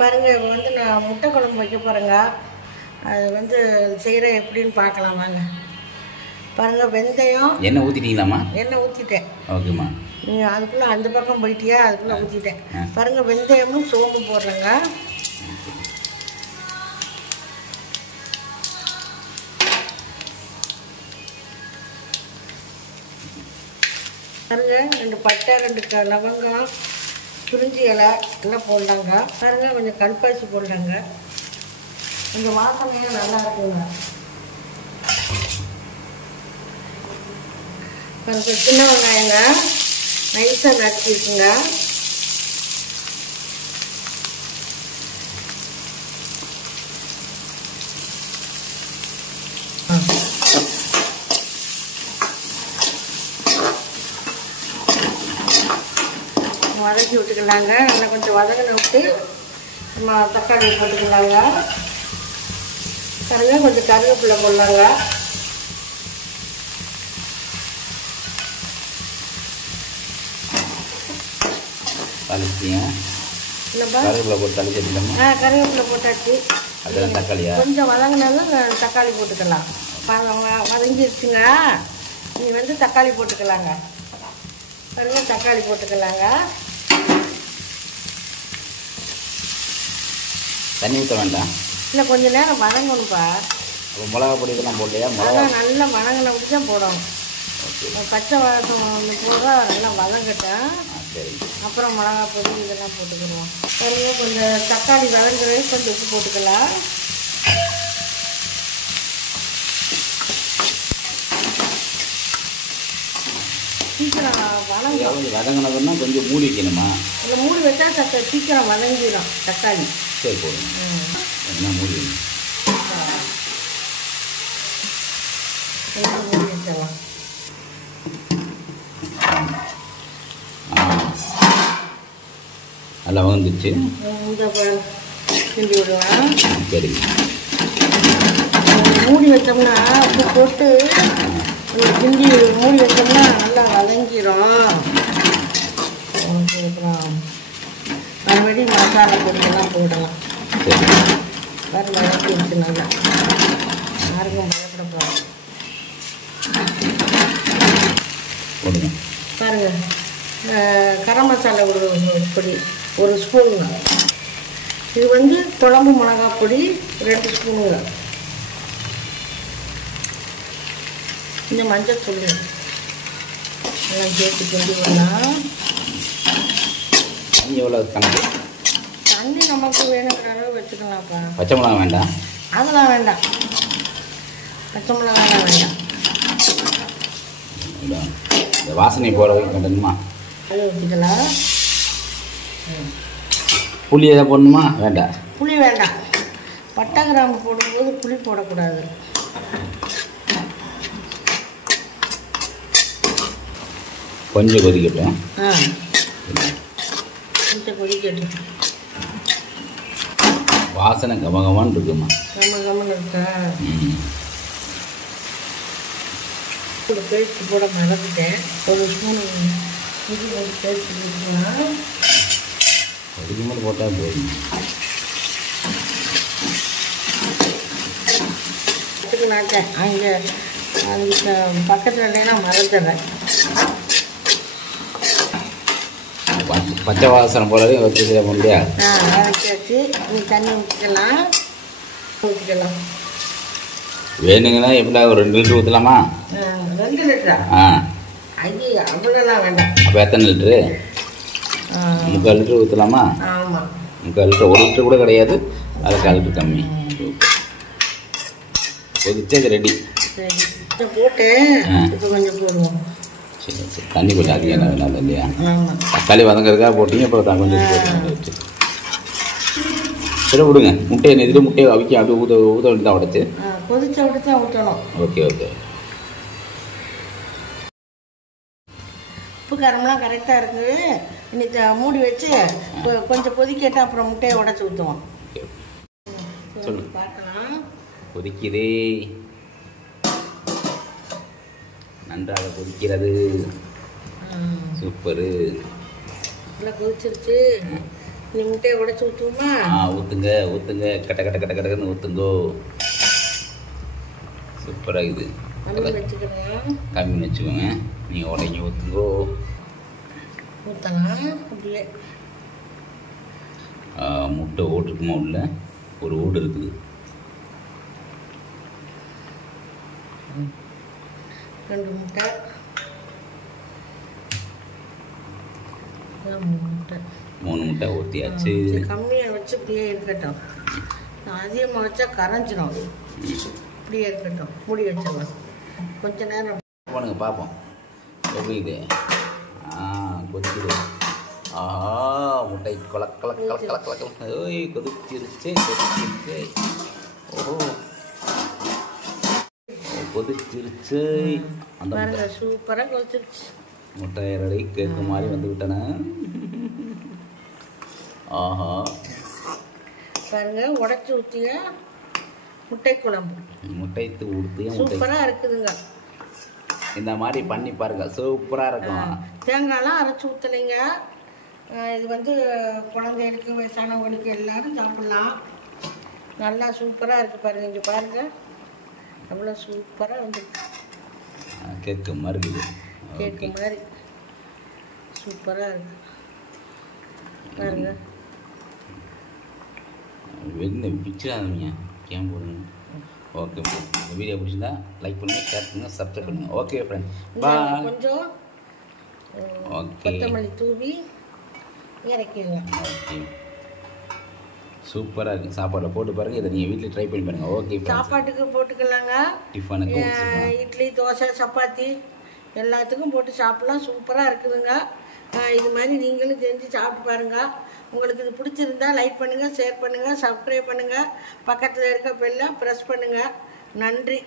பாருங்கள், இப்போ வந்து நான் முட்டை குழம்பு வைக்க போகிறேங்க. அது வந்து செய்கிறேன் எப்படின்னு பார்க்கலாம் வாங்க. பாருங்கள், வெந்தயம் எண்ணெய் ஊற்றிட்டீங்களாம்மா? எண்ணெய் ஊற்றிட்டேன். ஓகேம்மா. நீங்கள் அதுக்குள்ளே அந்த பக்கம் போயிட்டியா, அதுக்குள்ளே ஊற்றிட்டேன். பாருங்கள், வெந்தயமும் சோம்பு போடுறேங்க. பாருங்க, 2 பட்டை, 2 லவங்கம், குறிஞ்சி இலை எல்லாம் போடலாங்க. பாருங்க, கொஞ்சம் கல்பாசி போடலாங்க. கொஞ்சம் வாசனையாக நல்லா இருக்குங்க. பாருங்க, சின்ன வெங்காயங்க நைஸாக நறுக்கிஇருக்குங்க. வதக்கி விட்டுக்கலாங்க. நல்லா கொஞ்சம் வதங்கின விட்டு நம்ம தக்காளி போட்டுக்கலாங்க. பாருங்க, கொஞ்சம் கருவேப்பிலை போடலாங்க. கருவேப்பிலை போட்டு தளிச்சிடலாமா? கருவேப்பிலை போட்டாச்சு. அதெல்லாம் தக்காளியா? கொஞ்சம் வதங்கினாலும் தக்காளி போட்டுக்கலாம். வதங்கிடுச்சுங்க. நீ வந்து தக்காளி போட்டுக்கலாங்க. பாருங்க, தக்காளி போட்டுக்கலாங்க. தண்ணி ஊற்ற வேண்டாம்? இல்லை, கொஞ்சம் நேரம் வதங்கணும்ப்பா. அப்போ மிளகா பொடி இதெல்லாம் போடலையா? மிளகா நல்லா வதங்கின விட்டு தான் போடணும். பச்சை வாசம் ஒன்று போக நல்லா வதங்கட்டும். சரி, அப்புறம் மிளகா பொடி இதெல்லாம் போட்டுக்கிடுவோம். பாருங்க, கொஞ்சம் தக்காளி வதங்குறது கொஞ்சம் உப்பு போட்டுக்கலாம். சீக்கிரம் வதங்கினதுன்னா கொஞ்சம் மூடி வைக்கணுமா? இல்லை, மூடி வச்சா சீக்கிரம் வதங்கிடும் தக்காளி. சரி, போடுங்க. என்ன மூடி வைக்கணும்? மூடி வச்சிடலாம். நல்லா வந்துச்சு. கிண்டி விடுவேன். சரி, மூடி வச்சோம்னா உப்பு போட்டு கிண்டி மூடி வச்சோம்னா நல்லா வதங்கிடும். மறுபடியும் மசாலா பொடியெல்லாம் போடலாம். வேறு வதக்கி வச்சு நல்லா யாருக்கும் பயப்பட போகிறோம். பாருங்க, கரம் மசாலா பொடி 1 ஸ்பூனுங்க. இது வந்து குழம்பு மிளகா பொடி 2 ஸ்பூனுங்க. இந்த மஞ்சள் தூள் எல்லாம் சேர்த்து கிண்டி விடலாம். தண்ணி எவ்வளோ கணக்கு? தண்ணி நமக்கு வேணுங்கிற அளவு வச்சுக்கலாம்ப்பா. பச்சை மிளகா வேண்டாம்? அதெல்லாம் வேண்டாம். பச்சை மிளகாலாம் வேண்டாம். இந்த வாசனை போகிற வரைக்கும் கட்டணுமா? அது ஊற்றிக்கலாம். புளி எதாவது போடணுமா? வேண்டாம், புளி வேண்டாம். பட்டை கிராம்பு போடும்போது புளி போடக்கூடாது. கொஞ்சம் கொதிக்கட்டும். கொஞ்சம் கொதிக்கட்டும். வாசனை கமகமான்னு இருக்குமா? கமகமன்னு இருக்கா? ஒரு பேஸ்ட் போட மறந்துட்டேன். 1 ஸ்பூன் இது ஒரு பேஸ்ட் போட்டுக்கலாம். அதுக்கு மேலே போட்டால் போதும். அதுக்கு நாட்டேன் அங்கே அதுக்கு பக்கத்தில் இல்லைன்னா மறந்துடுறேன். பச்சை வாசனை போலவே வச்சு முடியா? வச்சு நீ தண்ணி ஊற்றிக்கலாம். வேணுங்கன்னா எப்படி ஒரு 2 லிட்டர் ஊற்றலாமா? 2 லிட்டரா? ஐயோ, அவ்வளோலாம் வேண்டாம். அப்போ எத்தனை லிட்ரு? 3/4 லிட்டர் ஊற்றலாமா? ஆமாம், 3/4 லிட்டர். 1 லிட்டர் கூட கிடையாது, அதில் 1/4 லிட்டர் கம்மி. கொதிச்சு அது ரெடி. சரி, போட்டு இப்போ கொஞ்சம் போடுவோம். சரி சரி, தண்ணி கொஞ்சம் அதிகம் வேணாம் இல்லையா? ஆமாம், தக்காளி வதங்கிறதுக்காக போட்டிங்க, அப்புறம் கொஞ்சம் போட்டு சரி விடுங்க. முட்டையை நெதில் முட்டையை அவிக்க அப்படியே ஊற்ற வேண்டி தான் உடச்சி கொதிச்ச விட்டு தான் ஊற்றணும். Okay okay. உப்பு காரம்லாம் கரெக்டாக இருக்குது. இன்னைக்கு மூடி வச்சு கொஞ்சம் கொதிக்கட்டும், அப்புறம் முட்டையை உடச்சி ஊற்றுவோம். சொல்லுங்க, பார்க்கலாம். கொதிக்குது, நன்றாக கொதிக்கிறது. சூப்பரு. நல்லா கொதிச்சிருச்சு. நீ முட்டையை உடைச்சி ஊற்றுமா? ஊற்றுங்க ஊற்றுங்க, கட்ட கட்ட கட்ட கட்டன்னு ஊற்றுங்கோ. சூப்பராக இது. கம்மி வச்சுக்கிறேன். கம்மி வச்சுக்கோங்க. நீங்கள் உடனே ஊற்றுங்கோ. ஊற்றலாம் அப்படியே. முட்டை ஓடு இருக்குமா? உள்ள ஒரு ஓடு இருக்குது. 2 முட்டை, 3 முட்டை. 3 முட்டை ஊற்றியாச்சு. கம்மியாக வச்சு இப்படியே இருக்கட்டும். அதிகமாக வச்சா கரைஞ்சிடும். இப்படியே இருக்கட்டும். மூடி வச்சிடலாம் கொஞ்ச நேரம். பண்ணுங்க பார்ப்போம் எப்படி இது. கொதிக்குது. ஆஹா, முட்டை கொலக் கொலக் கொலக் கொலக் கொலக். ஓய், கொதிச்சிருச்சு கொதிச்சிருச்சு. ஓஹோ, கொதிச்சிருச்சு. அந்த பாருங்க, சூப்பராக கொதிச்சிருச்சு. முட்டை ரெடி. கேக்கு மாதிரி வந்து விட்டன. ஆஹா, பாருங்க, உடச்சி ஊற்றிய முட்டை குழம்பு. முட்டை ஊற்றி சூப்பராக இருக்குதுங்க. இந்த மாதிரி பண்ணி பாருங்க, சூப்பராக இருக்கும். தேங்காய்லாம் அரைச்சி ஊற்றலைங்க. இது வந்து குழந்தைகளுக்கு, வயசானவங்களுக்கு எல்லாரும் சாப்பிட்லாம். நல்லா சூப்பராக இருக்குது பாருங்கள். இங்கே பாருங்கள், அவ்வளோ சூப்பராக வந்து கேக்கு மாதிரி இருக்குது. கேக்கு மாதிரி சூப்பராக இருக்கு பாருங்க. வெளில பிச்சிடாதீங்க, கேம் போடுங்க. ஓகே, இந்த வீடியோ பிடிச்சிருந்தா லைக் பண்ணுங்க, ஷேர் பண்ணுங்க, சப்ஸ்கிரைப் பண்ணுங்க. ஓகே ஃப்ரெண்ட், பாய். கொஞ்சம் கொத்தமல்லி தூவி இறக்கிடுங்க. ஓகே, சூப்பராக இருக்குது. சாப்பாடில் போட்டு பாருங்கள். இதை நீங்கள் வீட்டில் ட்ரை பண்ணி பாருங்கள். ஓகே, சாப்பாட்டுக்கு போட்டுக்கலாங்க. டிஃபனுக்கு, இட்லி, தோசை, சப்பாத்தி எல்லாத்துக்கும் போட்டு சாப்பிட்லாம். சூப்பராக இருக்குதுங்க. இது மாதிரி நீங்களும் செஞ்சு சாப்பிட்டு பாருங்கள். உங்களுக்கு இது பிடிச்சிருந்தா லைக் பண்ணுங்கள், ஷேர் பண்ணுங்கள், சப்ஸ்கிரைப் பண்ணுங்கள். பக்கத்தில் இருக்க பெல்லை ப்ரெஸ் பண்ணுங்கள். நன்றி.